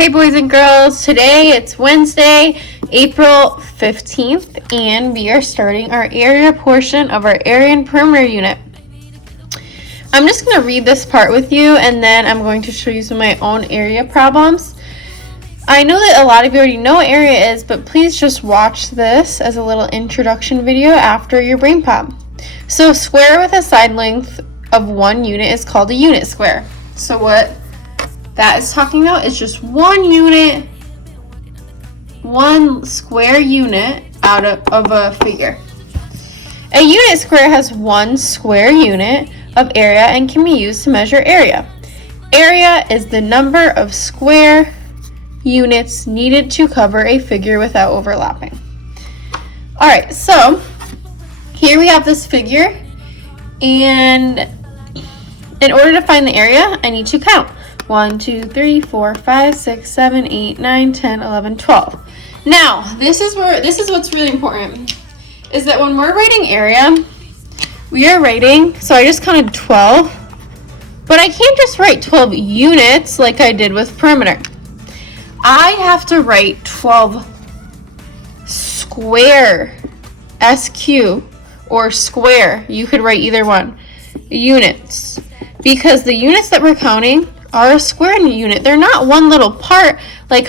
Hey boys and girls, today it's Wednesday, April 15th, and we are starting our area portion of our area and perimeter unit. I'm just going to read this part with you, and then I'm going to show you some of my own area problems. I know that a lot of you already know what area is, but please just watch this as a little introduction video after your brain pop. So a square with a side length of 1 unit is called a unit square. So what that is talking about is just 1 unit, 1 square unit out of a figure. A unit square has 1 square unit of area and can be used to measure area. Area is the number of square units needed to cover a figure without overlapping. Alright, so here we have this figure, and in order to find the area, I need to count. 1, 2, 3, 4, 5, 6, 7, 8, 9, 10, 11, 12. Now, this is what's really important, is that when we're writing area, we are writing, so I just counted 12, but I can't just write 12 units like I did with perimeter. I have to write 12 square, SQ, or square, you could write either one, units, because the units that we're counting are a square unit. They're not one little part like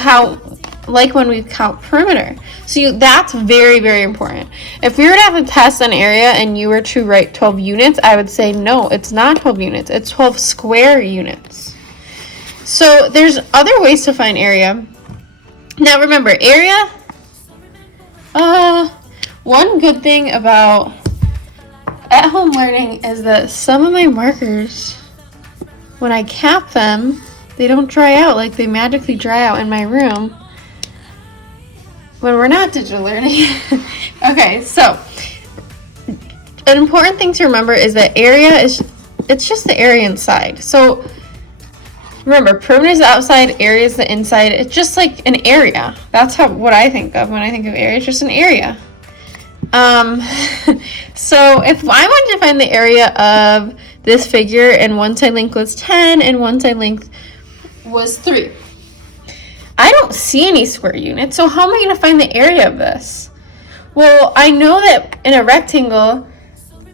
when we count perimeter. So that's very, very important. If we were to have a test on area and you were to write 12 units, I would say no, it's not 12 units. It's 12 square units. So there's other ways to find area. Now remember, area, one good thing about at-home learning is that some of my markers, when I cap them, they don't dry out like they magically dry out in my room when we're not digital learning. Okay, so an important thing to remember is that area it's just the area inside. So remember, perimeter is the outside, area is the inside. It's just like an area. That's what I think of when I think of area. It's just an area. So if I wanted to find the area of this figure and one side length was 10 and one side length was 3, I don't see any square units, so how am I going to find the area of this? Well, I know that in a rectangle,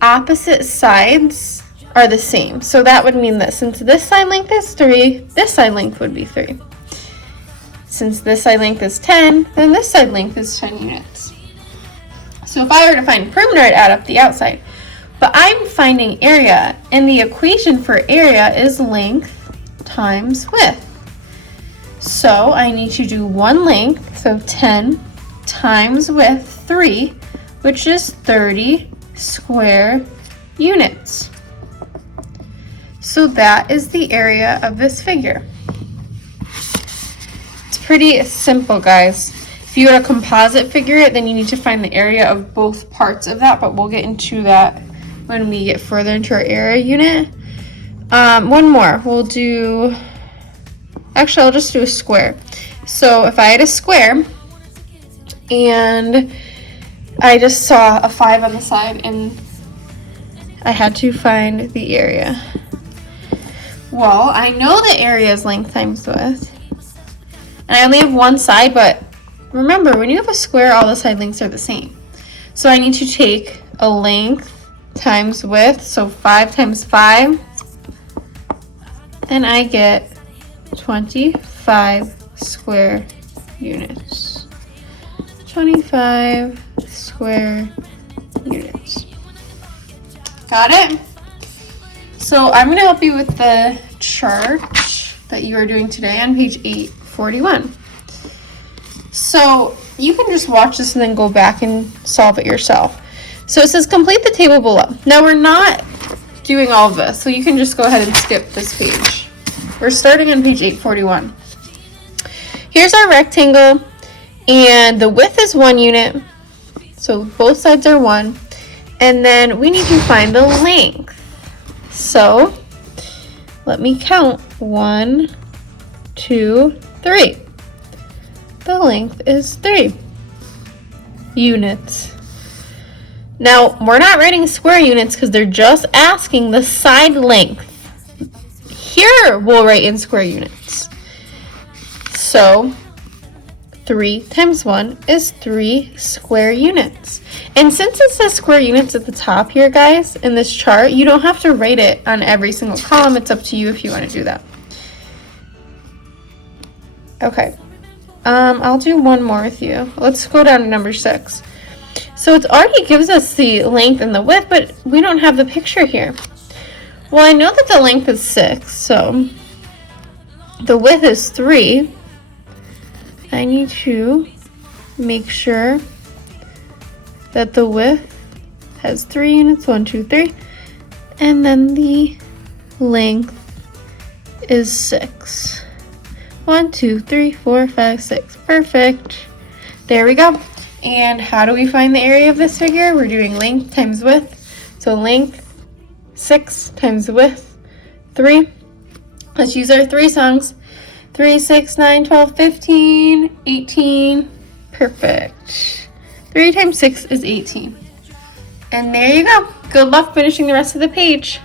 opposite sides are the same, so that would mean that since this side length is 3, this side length would be 3. Since this side length is 10, then this side length is 10 units. So if I were to find perimeter, I'd add up the outside. But I'm finding area, and the equation for area is length times width. So I need to do 1 length, so 10 times width, 3, which is 30 square units. So that is the area of this figure. It's pretty simple, guys. If you were to composite figure it, then you need to find the area of both parts of that, but we'll get into that when we get further into our area unit. One more. We'll do, actually I'll just do a square. So if I had a square and I just saw a 5 on the side and I had to find the area. Well, I know the area is length times width. And I only have one side, but remember, when you have a square, all the side lengths are the same. So I need to take a length times width, so 5 times 5, and I get 25 square units. 25 square units. Got it? So I'm going to help you with the chart that you are doing today on page 841. So you can just watch this and then go back and solve it yourself. So it says complete the table below. Now we're not doing all of this, so you can just go ahead and skip this page. We're starting on page 841. Here's our rectangle, and the width is 1 unit, so both sides are 1, and then we need to find the length. So let me count. 1, 2, 3. The length is 3 units. Now, we're not writing square units because they're just asking the side length. Here, we'll write in square units. So 3 times 1 is 3 square units. And since it says square units at the top here, guys, in this chart, you don't have to write it on every single column. It's up to you if you want to do that. Okay. I'll do one more with you. Let's go down to number 6. So it already gives us the length and the width, but we don't have the picture here. Well, I know that the length is 6, so the width is 3. I need to make sure that the width has 3 units, 1, 2, 3, and then the length is 6. 1, 2, 3, 4, 5, 6. Perfect. There we go. And how do we find the area of this figure? We're doing length times width. So length, 6 times width, 3. Let's use our 3 songs. 3, 6, 9, 12, 15, 18. Perfect. 3 times 6 is 18. And there you go. Good luck finishing the rest of the page.